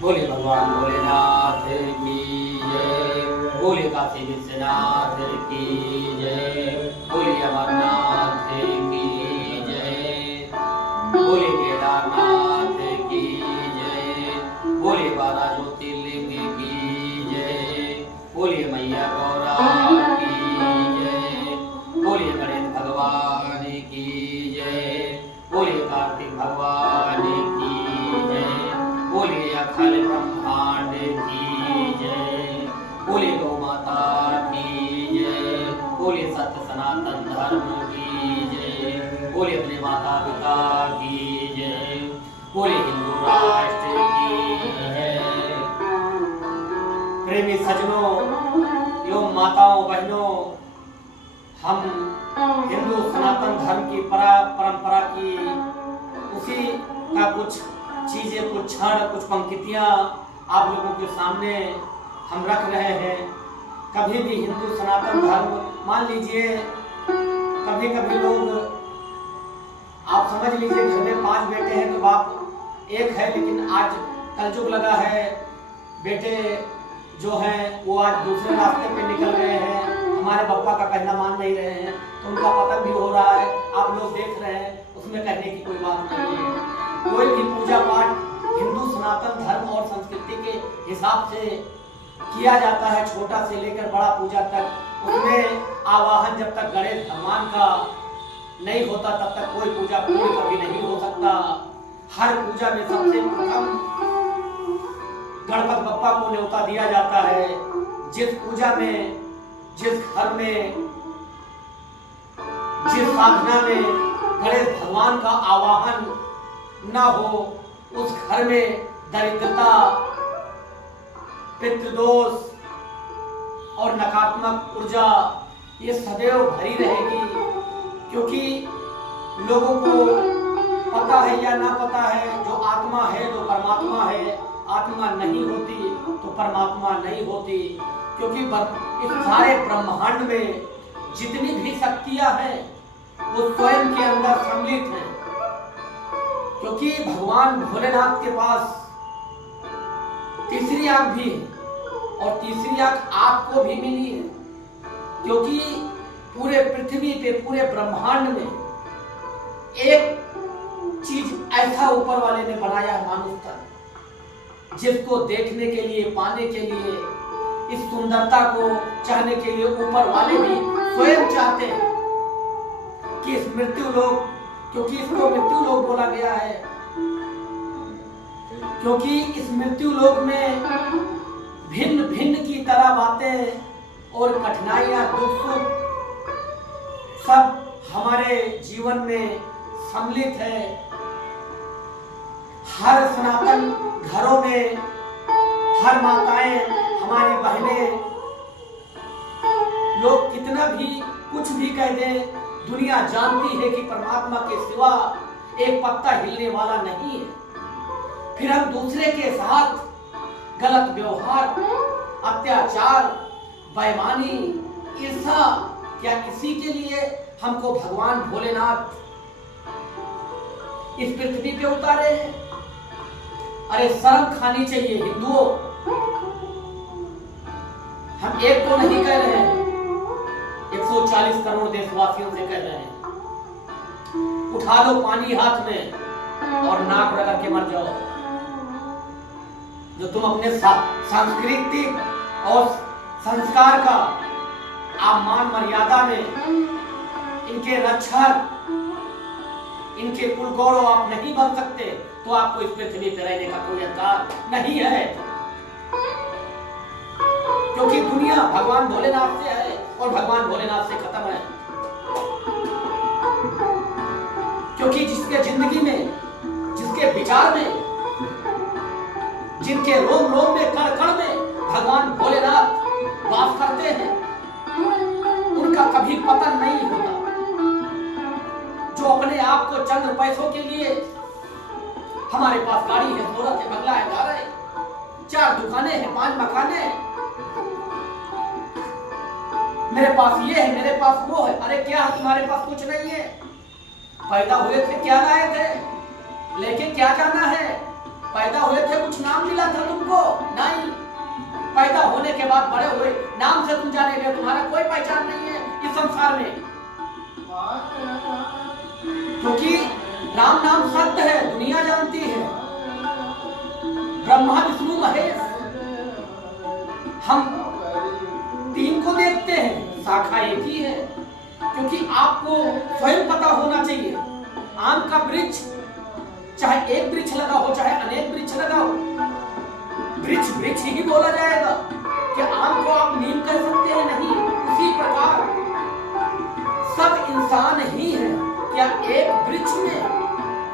बोले भगवान भोलेनाथ की जय। बोले काशी विश्वनाथ की जय। बोले अमरनाथ की जय। बोले केदारनाथ की जय। बोले 12 ज्योतिर्लिंग की जय। बोले मैया गौरा की जय। बोले गणेश भगवान की जय। बोले कार्तिक भगवान की जय। बोले अखिल ब्रह्मांड की जय। बोले गौ माता की जय। बोले सत्य सनातन धर्म की जय। बोले अपने माता पिता की जय। बोले हिंदू राष्ट्र की जय। प्रेमी सज्जनों एवं माताओं बहनों, हम हिंदू सनातन धर्म की परंपरा की उसी का कुछ चीजें, कुछ क्षण, कुछ पंक्तियां आप लोगों के सामने हम रख रहे हैं। कभी भी हिंदू सनातन धर्म, मान लीजिए कभी कभी लोग, आप समझ लीजिए घर में 5 बेटे हैं तो बाप एक है, लेकिन आज कलयुग लगा है, बेटे जो हैं वो आज दूसरे रास्ते पे निकल रहे हैं, हमारे पापा का कहना मान नहीं रहे हैं, तो उनका पतन भी हो रहा है, आप लोग देख रहे हैं, उसमें कहने की कोई बात नहीं है। कोई भी पूजा पाठ हिंदू सनातन धर्म और संस्कृति के हिसाब से किया जाता है, छोटा से लेकर बड़ा पूजा तक। उसमें आवाहन जब तक गणेश भगवान का नहीं होता तब तक कोई पूजा पूरी कभी नहीं हो सकता। हर पूजा में सबसे प्रथम गणपति बप्पा को न्योता दिया जाता है। जिस पूजा में, जिस घर में, जिस साधना में गणेश भगवान का आवाहन न हो, उस घर में दरिद्रता, पितृदोष और नकारात्मक ऊर्जा ये सदैव भरी रहेगी। क्योंकि लोगों को पता है या ना पता है, जो आत्मा है, जो परमात्मा है, आत्मा नहीं होती तो परमात्मा नहीं होती। क्योंकि इस सारे ब्रह्मांड में जितनी भी शक्तियां हैं वो स्वयं के अंदर सम्मिलित हैं। क्योंकि भगवान भोलेनाथ के पास तीसरी आंख भी है, और तीसरी आंख आपको भी मिली है। क्योंकि पूरे पृथ्वी पे, पूरे ब्रह्मांड में एक चीज ऐसा ऊपर वाले ने बनाया है, मानुष तन, जिसको देखने के लिए, पाने के लिए, इस सुंदरता को चाहने के लिए ऊपर वाले भी स्वयं चाहते हैं कि इस मृत्यु लोक, क्योंकि इसको मृत्यु लोक बोला गया है, क्योंकि इस मृत्यु लोक में भिन्न भिन्न की तरह बातें और कठिनाइयां, दुख सुख सब हमारे जीवन में सम्मिलित है। हर सनातन घरों में हर माताएं, हमारी बहनें, लोग कितना भी कुछ भी कह दें, दुनिया जानती है कि परमात्मा के सिवा एक पत्ता हिलने वाला नहीं है। फिर हम दूसरे के साथ गलत व्यवहार, अत्याचार, बेईमानी, ईर्ष्या, क्या इसी के लिए हमको भगवान भोलेनाथ इस पृथ्वी पे उतारे हैं? अरे शर्म खानी चाहिए हिंदुओं। हम एक तो नहीं कह रहे हैं, 140 करोड़ देशवासियों से कह रहे हैं, उठा लो पानी हाथ में और नाक रगड़ के मर जाओ। जो तुम अपने सांस्कृतिक और संस्कार का आप मान मर्यादा में इनके रक्षक, इनके कुल गौरव आप नहीं बन सकते, तो आपको इस पृथ्वी पर रहने का कोई अधिकार नहीं है। क्योंकि दुनिया भगवान भोलेनाथ से है और भगवान भोलेनाथ से खत्म है। क्योंकि जिसके जिंदगी में, जिसके विचार में, जिनके रोम रोम में, कण कण में भगवान भोलेनाथ वास करते हैं, उनका कभी पतन नहीं होता। जो अपने आप को चंद पैसों के लिए, हमारे पास गाड़ी है, दौलत है, बंगला है, घर है, 4 दुकानें हैं, 5 मकाने हैं, मेरे पास ये है, मेरे पास वो है। अरे क्या तुम्हारे पास कुछ नहीं है? पैदा हुए थे क्या लाए थे? लेकिन क्या जाना है? पैदा हुए थे कुछ नाम मिला था तुमको? नहीं। पैदा होने के बाद बड़े हुए, नाम से तुम जाने गए, तुम्हारा कोई पहचान नहीं है इस संसार में, क्योंकि राम नाम सत्य है, दुनिया जानती है। ब्रह्मा विष्णु महेश, हम तीन को देखते हैं, शाखा एक ही है। क्योंकि आपको स्वयं पता होना चाहिए, आम का वृक्ष चाहे एक वृक्ष लगा हो चाहे अनेक वृक्ष लगा हो, वृक्ष वृक्ष ही बोला जाएगा। क्या आम को आप नीम कह सकते हैं? नहीं। उसी प्रकार सब इंसान ही है। क्या एक वृक्ष में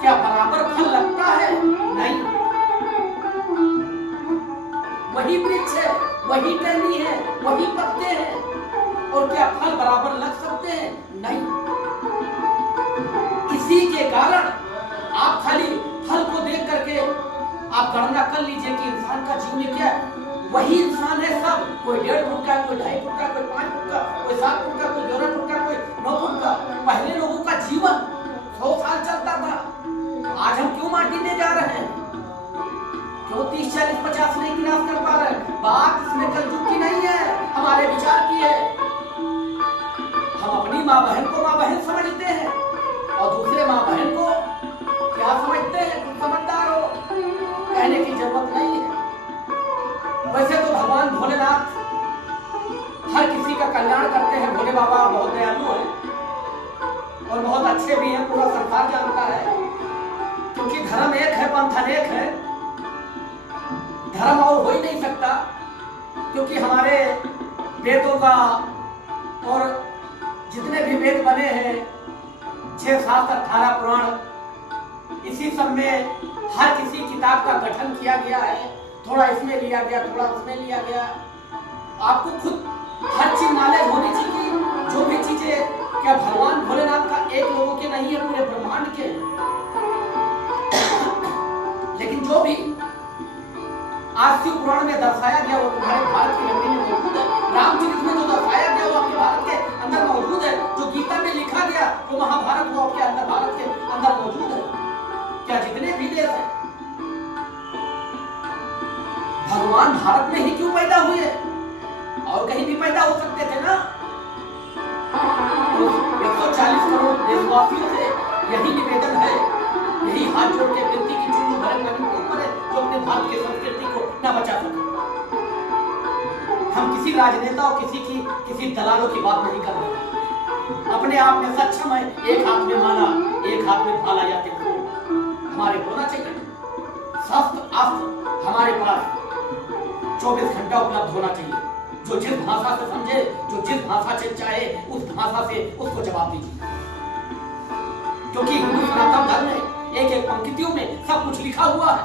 क्या बराबर फल लगता है? नहीं। वही वृक्ष है, वही टहनी है, वही पत्ते हैं, और क्या फल बराबर लग सकते हैं? नहीं। इसी के कारण आप खाली फल को देख करके आप गणना कर लीजिए कि इंसान का जीवन क्या है। वही इंसान है सब, कोई 1.5 फुट का, कोई 2.5 फुट का, कोई 5 फुट का, कोई 7 फुट का, कोई 11 फुट का, कोई 9 फुट का। पहले लोगों का जीवन 100 साल चलता था। आज हम क्यों माटी में जा रहे हैं? क्यों 30, 40, 50 नहीं क्रॉस कर पा रहे? बात इसमें कलयुग की नहीं है, हमारे विचार की है। हम अपनी माँ बहन को माँ बहन समझते हैं और दूसरे माँ बहन को क्या समझते हैं? तुम समझदार हो, कहने की जरूरत नहीं है। वैसे तो भगवान भोलेनाथ हर किसी का कल्याण करते हैं। भोले बाबा बहुत दयालु हैं और बहुत अच्छे भी हैं, पूरा संसार जानता है। क्योंकि धर्म एक है, पंथ अनेक है, धर्म और हो ही नहीं सकता। क्योंकि हमारे वेदों का और जितने भी वेद बने हैं, 6 शास्त्र 18 पुराण, इसी सब में हर किसी किताब का गठन किया गया है। थोड़ा इसमें लिया गया, थोड़ा उसमें लिया गया। आपको खुद हर चीज नॉलेज होनी चाहिए। जो भी चीजें, क्या भगवान भोलेनाथ का एक लोगों के नहीं है, पूरे ब्रह्मांड के। लेकिन जो भी आज शिव पुराण में दर्शाया गया वो तुम्हारे भारत की नगरी में मौजूद है। रामचरित में जो दर्शाया गया वो आपके भारत के अंदर मौजूद है। जो गीता में लिखा गया वो महाभारत वो आपके अंदर, भारत के अंदर मौजूद है। क्या जितने भी देश हैं, भगवान भारत में ही क्यों पैदा हुए? और कहीं भी पैदा हो सकते थे ना। तो 140 करोड़ देशवासियों से यही निवेदन है, यही हाथ जोड़ के विनती की चुनू भरत नवीन कुमार है जो अपने भारत की संस्कृति को न बचा सके। हम किसी राजनेता और किसी दलालों की बात नहीं कर रहे। अपने आप में सक्षम है, एक हाथ में माला, एक हाथ में भाला या त्रिशूल हमारे होना चाहिए। शस्त्र अस्त्र हमारे पास 24 घंटा उपलब्ध होना चाहिए। जो जिस भाषा से समझे, जो जिस भाषा से चाहे, उस भाषा से उसको जवाब दीजिए। क्योंकि हिंदू सनातन धर्म में एक एक पंक्तियों में सब कुछ लिखा हुआ है।